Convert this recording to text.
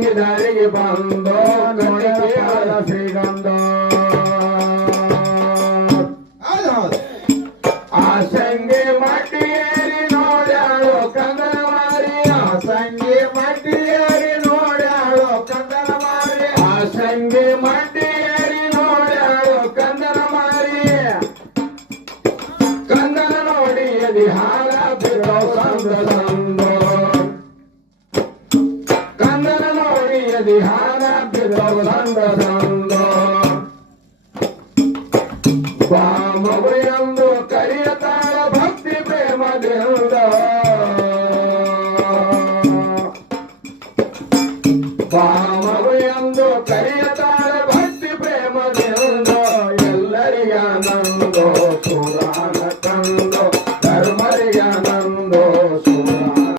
ತಂಗಿ ದಾರಿಗೆ ಬಂದು ನೋಡಿದ ಶ್ರೀಗಂಧ ಆ ಸಂಗಿ ಮಟ್ಟಿಯೇರಿ ನೋಡ್ಯಾಳು ಕಂದನ ಮಾರಿ ಆ ಸಂಗಿ ಮಟ್ಟಿಯೇರಿ ನೋಡ್ಯಾಳು ಕಂದನ ಮಾರಿ ಆ ಸಂಗಿ ಮಟ್ಟಿಯೇರಿ ನೋಡ್ಯಾಳು ಕಂದನ ಮಾರಿ ಕಂದನ ನೋಡಿ ಅದಿ ಹಾಲ ಬಿಡೋ ಸಂದ ಸಂದು ಕಂದನ ನೋಡಿ ಅದಿ ಹಾಲ ಬಿಡೋ ಸಂದ ಸಂದ